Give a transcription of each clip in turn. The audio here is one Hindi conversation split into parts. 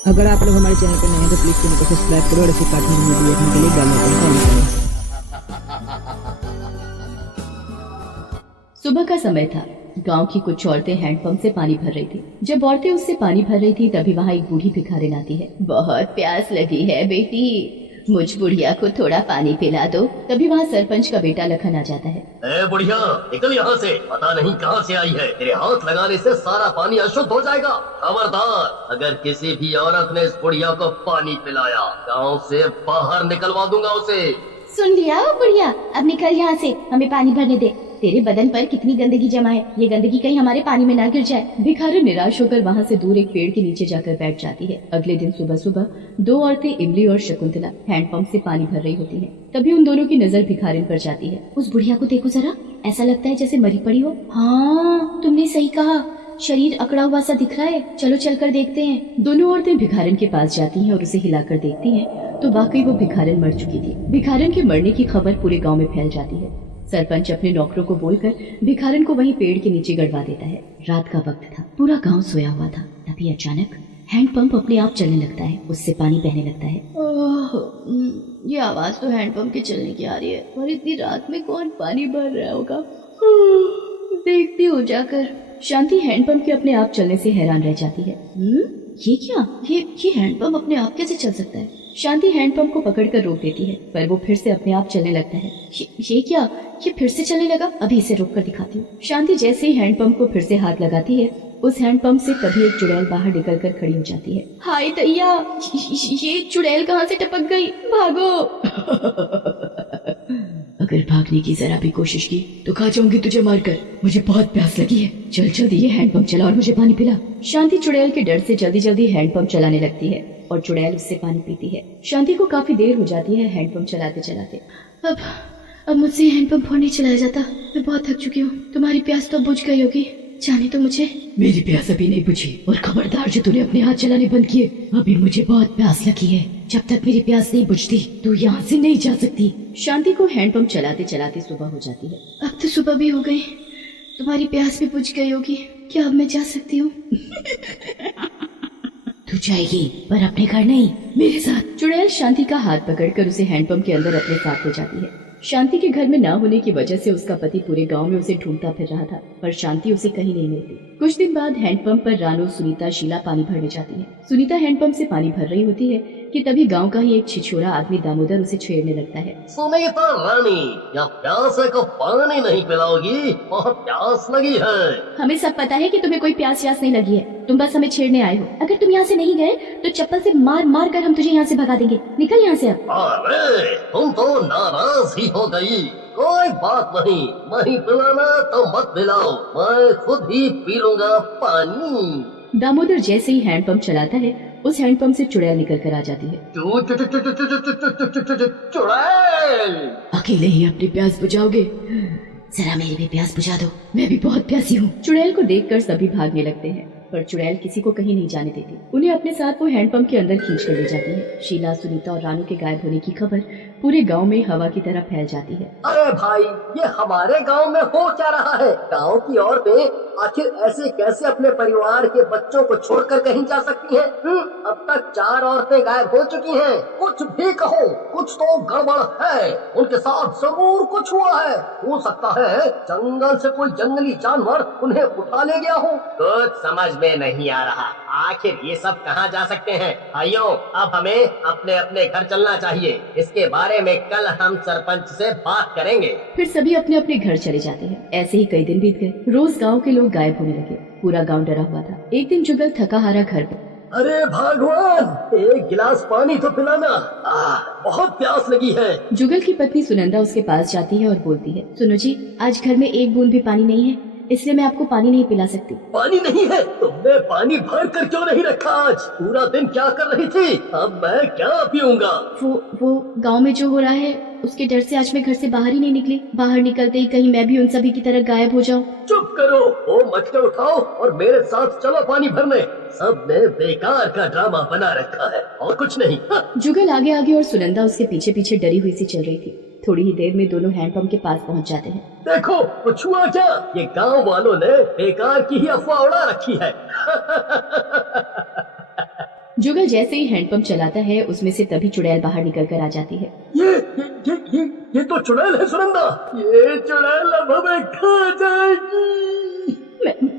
अगर आप लोग हमारे चैनल पर नए हैं तो प्लीज चैनल को सब्सक्राइब करो और ऐसे कार्टून वीडियो देखने के लिए बेल आइकन को ऑन करो। सुबह का समय था। गांव की कुछ औरतें हैंडपंप से पानी भर रही थी। जब औरतें उससे पानी भर रही थी तभी वहाँ एक बूढ़ी भिखारिन आती है। बहुत प्यास लगी है बेटी, मुझ बुढ़िया को थोड़ा पानी पिला दो। तभी वहाँ सरपंच का बेटा लखन आ जाता है। ए बुढ़िया, निकल यहाँ से, पता नहीं कहाँ से आई है। तेरे हाथ लगाने से सारा पानी अशुद्ध हो जाएगा। खबरदार, अगर किसी भी औरत ने इस बुढ़िया को पानी पिलाया, गांव से बाहर निकलवा दूंगा उसे। सुन लिया बुढ़िया, अब निकल यहाँ से, हमें पानी भरने दे। तेरे बदन पर कितनी गंदगी जमा है, ये गंदगी कहीं हमारे पानी में ना गिर जाए। भिखारी निराश होकर वहाँ से दूर एक पेड़ के नीचे जाकर बैठ जाती है। अगले दिन सुबह सुबह दो औरतें इमली और शकुंतला हैंडपंप से पानी भर रही होती हैं। तभी उन दोनों की नजर भिखारिन पर जाती है। उस बुढ़िया को देखो जरा, ऐसा लगता है जैसे मरी पड़ी हो। हाँ, तुमने सही कहा, शरीर अकड़ा हुआ सा दिख रहा है। चलो चलकर देखते हैं। दोनों औरतें भिखारिन के पास जाती हैं और उसे हिलाकर देखती हैं तो वाकई वो भिखारिन मर चुकी थी। भिखारिन के मरने की खबर पूरे गांव में फैल जाती है। सरपंच अपने नौकरों को बोलकर भिखारिन को वहीं पेड़ के नीचे गड़वा देता है। रात का वक्त था, पूरा गांव सोया हुआ था। तभी अचानक हैंडपंप अपने आप चलने लगता है, उससे पानी बहने लगता है। ये आवाज तो हैंडपंप के चलने की आ रही है, और इतनी रात में कौन पानी भर रहा होगा। देखती हूँ जाकर। शांति हैंडपंप के अपने आप चलने से हैरान रह जाती है। ये क्या, ये हैंडपंप अपने आप कैसे चल सकता है। शांति हैंडपंप को पकड़कर रोक देती है, पर वो फिर से अपने आप चलने लगता है। ये क्या, ये फिर से चलने लगा। अभी इसे रोक कर दिखाती हूँ। शांति जैसे ही हैंडपंप को फिर से हाथ लगाती है, उस हैंडपंप से तभी एक चुड़ैल बाहर निकलकर खड़ी हो जाती है। हाय दैया, ये चुड़ैल कहाँ से टपक गई, भागो। अगर भागने की जरा भी कोशिश की तो खा जाऊंगी तुझे मारकर। मुझे बहुत प्यास लगी है, चल जल्दी ये हैंडपंप चला और मुझे पानी पिला। शांति चुड़ैल के डर से जल्दी जल्दी हैंडपंप चलाने लगती है और चुड़ैल उससे पानी पीती है। शांति को काफी देर हो जाती है हैंडपंप चलाते चलाते। अब मुझसे हैंडपंप और नहीं चलाया जाता। मैं बहुत थक चुकी हूँ। तुम्हारी प्यास तो बुझ गई होगी, जाने तो मुझे। मेरी प्यास अभी नहीं बुझी, और खबरदार जो तूने अपने हाथ चलाने बंद किए। अभी मुझे बहुत प्यास लगी है, जब तक मेरी प्यास नहीं बुझती तू यहाँ से नहीं जा सकती। शांति को हैंडपंप चलाते चलाते सुबह हो जाती है। अब तो सुबह भी हो गई, तुम्हारी प्यास भी बुझ गई होगी। क्या अब मैं जा सकती हूँ? तू जाएगी, पर अपने घर नहीं, मेरे साथ। चुड़ैल शांति का हाथ पकड़कर उसे हैंडपंप के अंदर अपने साथ ले जाती है। शांति के घर में ना होने की वजह से उसका पति पूरे गांव में उसे ढूंढता फिर रहा था, पर शांति उसे कहीं नहीं मिलती। कुछ दिन बाद हैंडपंप पर रानू, सुनीता, शीला पानी भरने जाती है। सुनीता हैंडपंप से पानी भर रही होती है कि तभी गांव का ही एक छिछोरा आदमी दामोदर उसे छेड़ने लगता है। सुनीता रानी, या प्यासे को पानी नहीं पिलाओगी? बहुत प्यास लगी है। हमें सब पता है कि तुम्हें कोई प्यास व्यास नहीं लगी है, तुम बस हमें छेड़ने आए हो। अगर तुम यहाँ से नहीं गए तो चप्पल से मार मार कर हम तुझे यहाँ से भगा देंगे। निकल यहाँ से अब। अरे तुम तो नाराज ही हो गई। कोई बात नहीं, नहीं पिलाना तो मत पिलाओ, मैं खुद ही पी लूंगा पानी। दामोदर जैसे ही हैंडपंप चलाता है, उस हैंडपंप से चुड़ैल निकल कर आ जाती है। चुड़ैल, अकेले ही अपनी प्यास बुझाओगे? जरा मेरी भी प्यास बुझा दो, मैं भी बहुत प्यासी हूँ। चुड़ैल को देखकर सभी भागने लगते हैं, पर चुड़ैल किसी को कहीं नहीं जाने देती। उन्हें अपने साथ वो हैंडपंप के अंदर खींच कर ले जाती है। शीला, सुनीता और रानू के गायब होने की खबर पूरे गांव में हवा की तरह फैल जाती है। अरे भाई, ये हमारे गांव में हो क्या रहा है? गांव की औरतें आखिर ऐसे कैसे अपने परिवार के बच्चों को छोड़कर कहीं जा सकती हैं? अब तक 4 औरतें गायब हो चुकी हैं। कुछ भी कहो, कुछ तो गड़बड़ है। उनके साथ जरूर कुछ हुआ है। हो सकता है जंगल से कोई जंगली जानवर उन्हें उठा ले गया हो। कुछ समझ में नहीं आ रहा, आखिर ये सब कहाँ जा सकते हैं? भाइयों, अब हमें अपने अपने घर चलना चाहिए। इसके बारे में कल हम सरपंच से बात करेंगे। फिर सभी अपने अपने घर चले जाते हैं। ऐसे ही कई दिन बीत गए। रोज गांव के लोग गायब होने लगे। पूरा गांव डरा हुआ था। एक दिन जुगल थका हारा घर पर। अरे भगवान, एक गिलास पानी तो पिलाना, बहुत प्यास लगी है। जुगल की पत्नी सुनंदा उसके पास जाती है और बोलती है, सुनो जी, आज घर में एक बूंद भी पानी नहीं है, इसलिए मैं आपको पानी नहीं पिला सकती। पानी नहीं है? तुमने पानी भर कर क्यों नहीं रखा? आज पूरा दिन क्या कर रही थी? अब मैं क्या पीऊंगा? वो गांव में जो हो रहा है उसके डर से आज मैं घर से बाहर ही नहीं निकली। बाहर निकलते ही कहीं मैं भी उन सभी की तरह गायब हो जाऊं। चुप करो, वो मटके उठाओ और मेरे साथ चलो पानी भरने। सबने बेकार का ड्रामा बना रखा है और कुछ नहीं। जुगल आगे आगे और सुनंदा उसके पीछे पीछे डरी हुई सी चल रही थी। थोड़ी ही देर में दोनों हैंडपंप के पास पहुंच जाते हैं। देखो, कुछ हुआ क्या? ये गांव वालों ने बेकार की ही अफवाह उड़ा रखी है। जुगल जैसे ही हैंडपंप चलाता है उसमें से तभी चुड़ैल बाहर निकल कर आ जाती है। ये तो चुड़ैल है सुनंदा। ये चुड़ैल अब हमें खा जाएगी।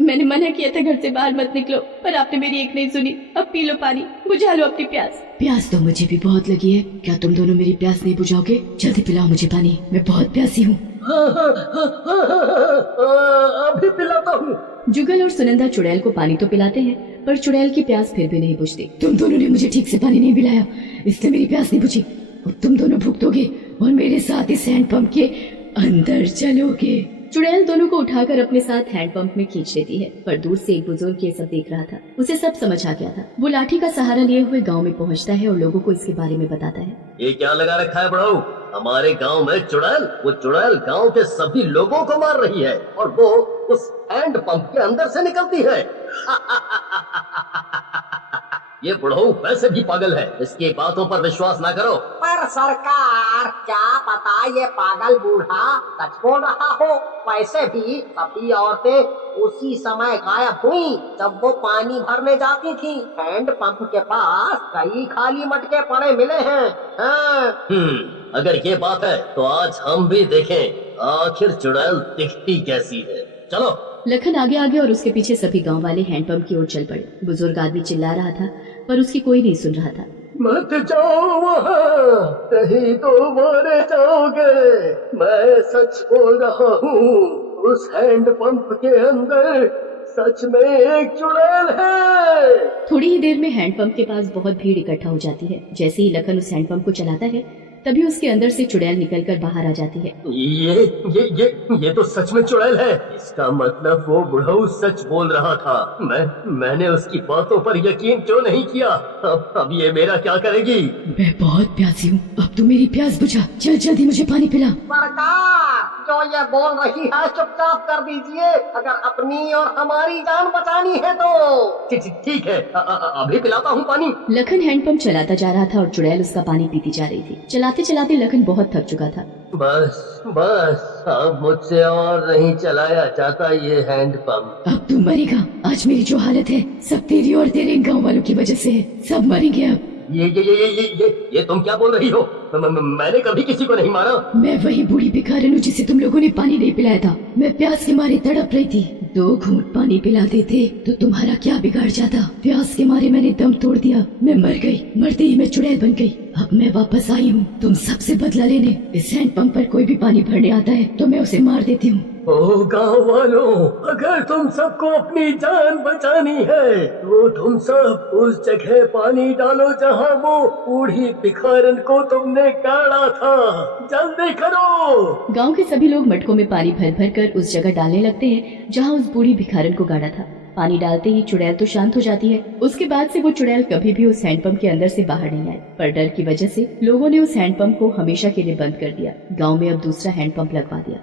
मैंने मना किया था घर से बाहर मत निकलो, पर आपने मेरी एक नहीं सुनी। अब पी लो पानी, बुझा लो अपनी प्यास। प्यास तो मुझे भी बहुत लगी है, क्या तुम दोनों मेरी प्यास नहीं बुझाओगे? जल्दी पिलाओ मुझे पानी, मैं बहुत प्यासी हूँ। अभी पिलाता हूँ। जुगल और सुनंदा चुड़ैल को पानी तो पिलाते हैं, पर चुड़ैल की प्यास फिर भी नहीं बुझती। तुम दोनों ने मुझे ठीक से पानी नहीं पिलाया, इसलिए मेरी प्यास नहीं बुझी। अब तुम दोनों भुगतोगे और मेरे साथ इस हैंडपंप के अंदर चलोगे। चुड़ैल दोनों को उठाकर अपने साथ हैंडपंप में खींच लेती है, पर दूर से एक बुजुर्ग ये सब देख रहा था। उसे सब समझ आ गया था। वो लाठी का सहारा लिए हुए गांव में पहुंचता है और लोगों को इसके बारे में बताता है। ये क्या लगा रखा है बड़ाऊ? हमारे गांव में चुड़ैल, वो चुड़ैल गांव के सभी लोगों को मार रही है और वो उस हैंड पंप के अंदर से निकलती है। ये बुढ़ऊ वैसे भी पागल है, इसकी बातों पर विश्वास ना करो। पर सरकार, क्या पता ये पागल बूढ़ा सच बोल रहा हो। वैसे भी सभी औरतें उसी समय गायब हुई जब वो पानी भरने जाती थी। हैंड पंप के पास कई खाली मटके पड़े मिले हैं। हाँ। अगर ये बात है तो आज हम भी देखें आखिर चुड़ैल दिखती कैसी है। चलो। लखन आगे आगे और उसके पीछे सभी गांव वाले हैंडपंप की ओर चल पड़े। बुजुर्ग आदमी चिल्ला रहा था, पर उसकी कोई नहीं सुन रहा था। मत जाओ वहाँ, कहीं तो मारे जाओगे। मैं सच बोल रहा हूँ, उस हैंड पंप के अंदर सच में एक चुड़ैल है। थोड़ी ही देर में हैंडपंप के पास बहुत भीड़ इकट्ठा हो जाती है। जैसे ही लखन उस हैंडपंप को चलाता है, तभी उसके अंदर से चुड़ैल निकलकर बाहर आ जाती है। ये तो सच में चुड़ैल है। इसका मतलब वो बुढ़ऊ सच बोल रहा था। मैंने उसकी बातों पर यकीन क्यों नहीं किया? अब ये मेरा क्या करेगी? मैं बहुत प्यासी हूँ, अब तू मेरी प्यास बुझा। चल जल्दी मुझे पानी पिला। सरकार, जो ये बोल रही है चुपचाप कर दीजिए, अगर अपनी और हमारी जान बचानी है तो। ठीक है, अभी पिलाता हूँ पानी। लखन हैंडपंप चलाता जा रहा था और चुड़ैल उसका पानी पीती जा रही थी। चलाते चलाते लखन बहुत थक चुका था। बस अब मुझसे और नहीं चलाया जाता ये हैंड पंप। अब तू मरेगा। आज मेरी जो हालत है सब तेरी और तेरे गांव वालों की वजह से है। सब मरेंगे अब। ये तुम क्या बोल रही हो? मैंने कभी किसी को नहीं मारा। मैं वही बूढ़ी भिखारिन हूँ जिसे तुम लोगों ने पानी नहीं पिलाया था। मैं प्यास के मारे तड़प रही थी। 2 घूंट पानी पिला देते तो तुम्हारा क्या बिगाड़ जाता? प्यास के मारे मैंने दम तोड़ दिया। मैं मर गई। मरते ही मैं चुड़ैल बन गई। अब मैं वापस आई हूँ तुम सबसे बदला लेने। इस हैंड पंप पर कोई भी पानी भरने आता है तो मैं उसे मार देती हूँ। ओ गाँव वालों, अगर तुम सबको अपनी जान बचानी है तो तुम सब उस जगह पानी डालो जहाँ वो बूढ़ी भिखारन को तुमने गाड़ा था। जल्दी करो। गांव के सभी लोग मटकों में पानी भर भर कर उस जगह डालने लगते हैं जहाँ उस बूढ़ी भिखारन को गाड़ा था। पानी डालते ही चुड़ैल तो शांत हो जाती है। उसके बाद से वो चुड़ैल कभी भी उस हैंडपंप के अंदर से बाहर नहीं आई, पर डर की वजह से लोगों ने उस हैंडपंप को हमेशा के लिए बंद कर दिया। गांव में अब दूसरा हैंडपंप लगवा दिया।